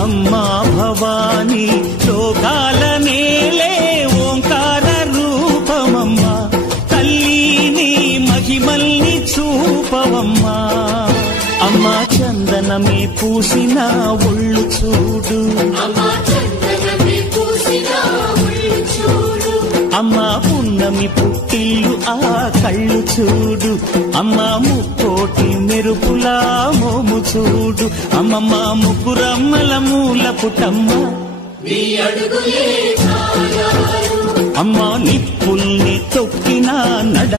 అమ్మా భవానీ లోకాల నేలే ఓంకార రూపమమ్మా, తల్లిని మహిమల్ని చూపవమ్మా. అమ్మా చందనమే పూసిన ఒళ్ళు చూడు, అమ్మా పున్నమి పుట్టిల్లు ఆ కళ్ళు చూడు, అమ్మా ముక్కోటి మెరుపులా మోము చూడు, అమ్మమ్మ ముగ్గురమ్మల మూల పుటమ్మ, అమ్మా నిప్పుల్ని తొక్కిన నడ